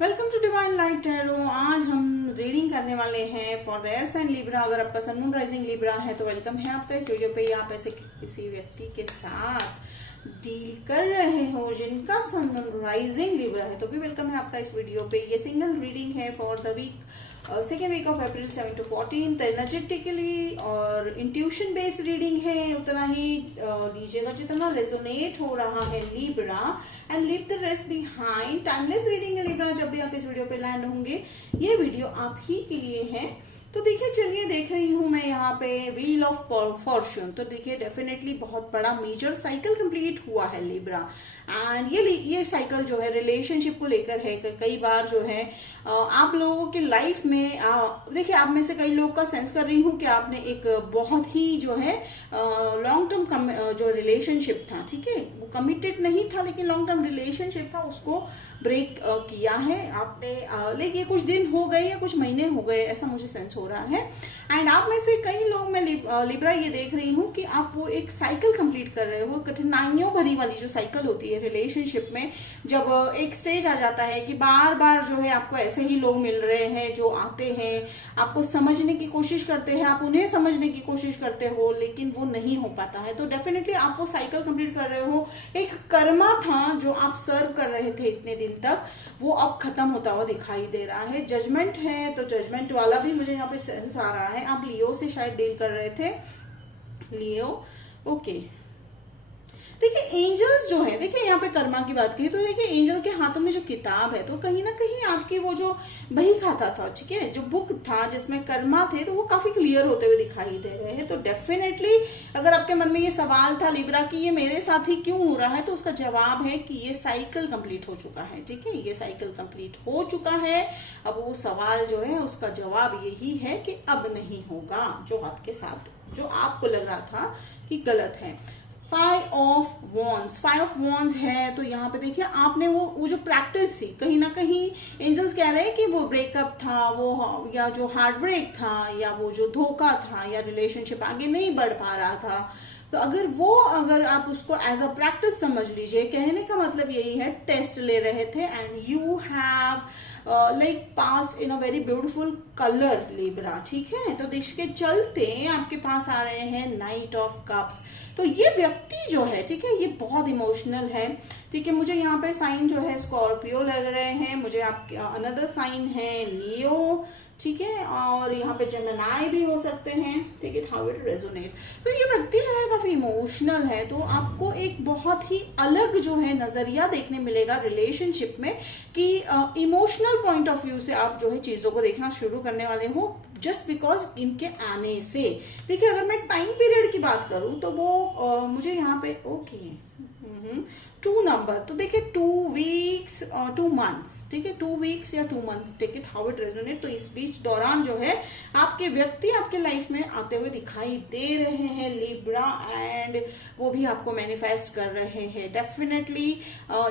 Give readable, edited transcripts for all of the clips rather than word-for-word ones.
Welcome to divine light tarot. आज हम reading करने वाले हैं for the air sign Libra. अगर आपका सन मून राइजिंग लिब्रा है तो वेलकम है आपका इस वीडियो पे। आप ऐसे किसी व्यक्ति के साथ डील कर रहे हो जिनका सन मून राइजिंग लिब्रा है तो भी वेलकम है आपका इस वीडियो पे। ये सिंगल रीडिंग है for the week second week of April 7 to 14 energetically और इंट्यूशन बेस्ड रीडिंग है। उतना ही लीजिएगा जितना रेजोनेट हो रहा है Libra and leave the rest behind. Timeless reading है लिब्रा। जब भी आप इस वीडियो पे लैंड होंगे ये वीडियो आप ही के लिए है। तो देखिए, चलिए देख रही हूं मैं यहाँ पे व्हील ऑफ फॉर्च्यून। तो देखिए डेफिनेटली बहुत बड़ा मेजर साइकिल कंप्लीट हुआ है लिब्रा एंड ये साइकिल जो है रिलेशनशिप को लेकर है। कई बार जो है आप लोगों की लाइफ में देखिए, आप में से कई लोग का सेंस कर रही हूँ कि आपने एक बहुत ही जो है लॉन्ग टर्म जो रिलेशनशिप था, ठीक है, वो कमिटेड नहीं था लेकिन लॉन्ग टर्म रिलेशनशिप था, उसको ब्रेक किया है आपने। लेकिन कुछ दिन हो गए या कुछ महीने हो गए ऐसा मुझे सेंस हो रहा है। एंड आप में से कई लोग, मैं लिब्रा ये देख रही हूँ कि आप वो एक साइकिल कंप्लीट कर रहे हो। कठिनाइयों भरी वाली जो साइकिल होती है रिलेशनशिप में, जब एक स्टेज आ जाता है कि बार बार जो है आपको ऐसे ही लोग मिल रहे हैं जो आते हैं, आपको समझने की कोशिश करते हैं, आप उन्हें समझने की कोशिश करते हो लेकिन वो नहीं हो पाता है। तो डेफिनेटली आप वो साइकिल कंप्लीट कर रहे हो। एक कर्मा था जो आप सर्व कर रहे थे इतने दिन तक, वो अब खत्म होता हुआ दिखाई दे रहा है। जजमेंट है तो जजमेंट वाला भी मुझे यहाँ पे सेंस आ रहा है। आप लियो से शायद डील कर रहे थे। लियो, ओके। देखिए एंजल्स जो है, देखिए यहाँ पे कर्मा की बात की तो देखिए एंजल के हाथों में जो किताब है तो कहीं ना कहीं आपकी वो जो बही खाता था, ठीक है, जो बुक था जिसमें कर्मा थे, तो वो काफी क्लियर होते हुए दिखाई दे रहे हैं। तो डेफिनेटली अगर आपके मन में ये सवाल था लिब्रा कि ये मेरे साथ ही क्यों हो रहा है, तो उसका जवाब है कि ये साइकिल कंप्लीट हो चुका है, ठीक है, ये साइकिल कंप्लीट हो चुका है। अब वो सवाल जो है उसका जवाब यही है कि अब नहीं होगा जो आपके साथ, जो आपको लग रहा था कि गलत है। फाइव ऑफ वॉन्स है तो यहाँ पे देखिए आपने वो जो प्रैक्टिस थी, कहीं ना कहीं एंजल्स कह रहे हैं कि वो ब्रेकअप था, वो या जो हार्ट ब्रेक था, या वो जो धोखा था, या रिलेशनशिप आगे नहीं बढ़ पा रहा था, तो अगर आप उसको एज अ प्रैक्टिस समझ लीजिए। कहने का मतलब यही है, टेस्ट ले रहे थे and you have like pass in a very beautiful colour Libra, ठीक है। तो देश के चलते आपके पास आ रहे हैं नाइट ऑफ कप्स। तो ये व्यक्ति जो है, ठीक है, ये बहुत इमोशनल है, ठीक है। मुझे यहाँ पे साइन जो है स्कॉर्पियो लग रहे हैं, मुझे आपके अनदर साइन है लियो, ठीक है, और यहाँ पे जेमिनी भी हो सकते हैं, ठीक है। How it resonate. तो ये व्यक्ति जो है काफी इमोशनल है, तो आपको एक बहुत ही अलग जो है नजरिया देखने मिलेगा रिलेशनशिप में कि इमोशनल पॉइंट ऑफ व्यू से आप जो है चीजों को देखना शुरू करने वाले हो जस्ट बिकॉज इनके आने से। देखिए अगर मैं टाइम पीरियड की बात करूं तो वो मुझे यहाँ पे ओके 2 नंबर, तो देखिए 2 वीक्स 2 मंथ्स, ठीक है, 2 वीक्स या 2 months, take it how it resonate. तो इस बीच दौरान जो है आपके व्यक्ति आपके लाइफ में आते हुए दिखाई दे रहे हैं लिब्रा, एंड वो भी आपको मैनिफेस्ट कर रहे हैं। डेफिनेटली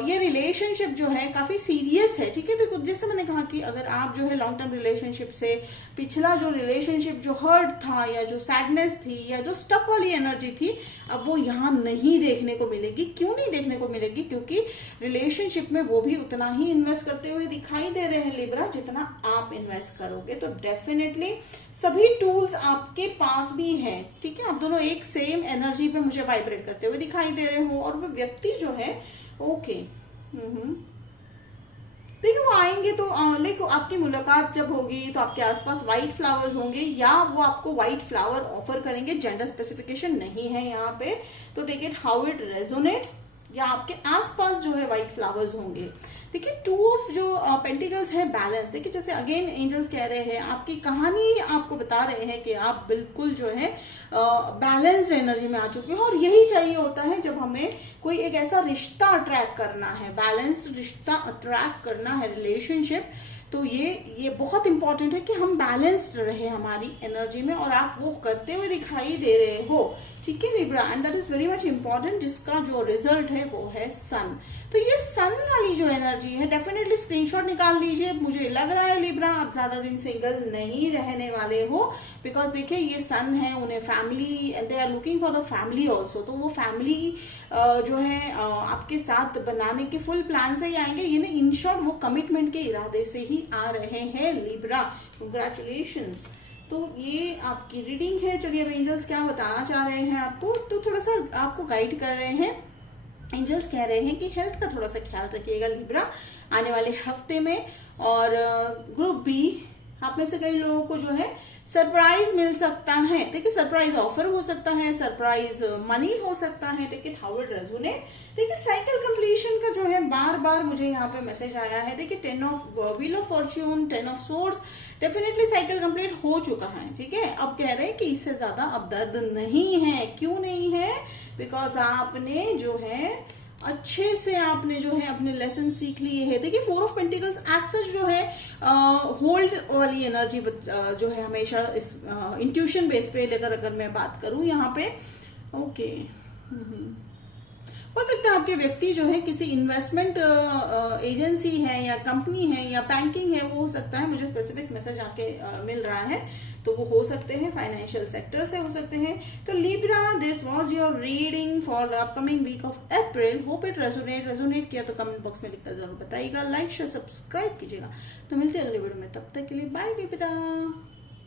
ये रिलेशनशिप जो है काफी सीरियस है, ठीक है। तो जैसे मैंने कहा कि अगर आप जो है लॉन्ग टर्म रिलेशनशिप से पिछला जो रिलेशनशिप जो हर्ट था, या जो सैडनेस थी, या जो स्टक वाली एनर्जी थी, अब वो यहाँ नहीं देखने को मिलेगी। क्यों नहीं देखने को मिलेगी? क्योंकि रिलेशनशिप में वो भी उतना ही इन्वेस्ट करते हुए दिखाई दे रहे हैं लिब्रा जितना आप इन्वेस्ट करोगे। तो डेफिनेटली सभी टूल्स आपके पास भी हैं, ठीक है। आप दोनों एक सेम एनर्जी पे मुझे वाइब्रेट करते हुए दिखाई दे रहे हो, और वो व्यक्ति जो है ओके देखिए वो आएंगे तो लाइक आपकी मुलाकात जब होगी तो आपके आसपास व्हाइट फ्लावर्स होंगे, या वो आपको व्हाइट फ्लावर ऑफर करेंगे। जेंडर स्पेसिफिकेशन नहीं है यहाँ पे, तो take it how it resonate, या आपके आसपास जो है व्हाइट फ्लावर्स होंगे। देखिए 2 ऑफ जो पेंटिकल्स है बैलेंस। देखिए जैसे अगेन एंजल्स कह रहे हैं, आपकी कहानी आपको बता रहे हैं कि आप बिल्कुल जो है बैलेंस्ड एनर्जी में आ चुके हो, और यही चाहिए होता है जब हमें कोई एक ऐसा रिश्ता अट्रैक्ट करना है, बैलेंस्ड रिश्ता अट्रैक्ट करना है, रिलेशनशिप तो ये बहुत इंपॉर्टेंट है कि हम बैलेंस्ड रहे हमारी एनर्जी में, और आप वो करते हुए दिखाई दे रहे हो, ठीक है Libra, and that is very much important, जिसका जो रिजल्ट है वो है सन। तो ये सन वाली जो एनर्जी है, डेफिनेटली स्क्रीनशॉट निकाल लीजिए। मुझे लग रहा है लिब्रा आप ज्यादा दिन सिंगल नहीं रहने वाले हो, बिकॉज देखिए ये सन है, उन्हें family, they are looking for the family also, तो वो फैमिली जो है आपके साथ बनाने के फुल प्लान से ही आएंगे, ये ना इन शॉर्ट वो कमिटमेंट के इरादे से ही आ रहे हैं लिब्रा। कंग्रेचुलेशंस। तो ये आपकी रीडिंग है। चलिए अब एंजल्स क्या बताना चाह रहे हैं आपको, तो थोड़ा सा आपको गाइड कर रहे हैं। एंजल्स कह रहे हैं कि हेल्थ का थोड़ा सा ख्याल रखिएगा लिब्रा आने वाले हफ्ते में। और ग्रुप बी, आप में से कई लोगों को जो है सरप्राइज मिल सकता है। देखिए सरप्राइज ऑफर हो सकता है, सरप्राइज मनी हो सकता है। Take it how it resonate. देखिए साइकिल कंप्लीशन का जो है बार बार मुझे यहाँ पे मैसेज आया है। देखिए 10 of wheel of Fortune, 10 of swords, definitely cycle complete हो चुका है, ठीक है। अब कह रहे हैं कि इससे ज्यादा अब दर्द नहीं है। क्यों नहीं है? बिकॉज आपने जो है अच्छे से आपने जो है अपने लेसन सीख लिए है। देखिए 4 ऑफ पेंटिकल्स एज सच जो है होल्ड वाली एनर्जी जो है हमेशा इस इंट्यूशन बेस पे लेकर अगर मैं बात करूं यहाँ पे, ओके हो सकता है आपके व्यक्ति जो है किसी इन्वेस्टमेंट एजेंसी है या कंपनी है या बैंकिंग है, वो हो सकता है, मुझे स्पेसिफिक मैसेज आके मिल रहा है, तो वो हो सकते हैं फाइनेंशियल सेक्टर से हो सकते हैं। तो Libra, this was your reading for the upcoming week of April. Hope it resonate किया तो कमेंट बॉक्स में लिखकर जरूर बताइएगा, लाइक शेयर सब्सक्राइब कीजिएगा। तो मिलते हैं अगले वीडियो में, तब तक के लिए बाय लिब्रा।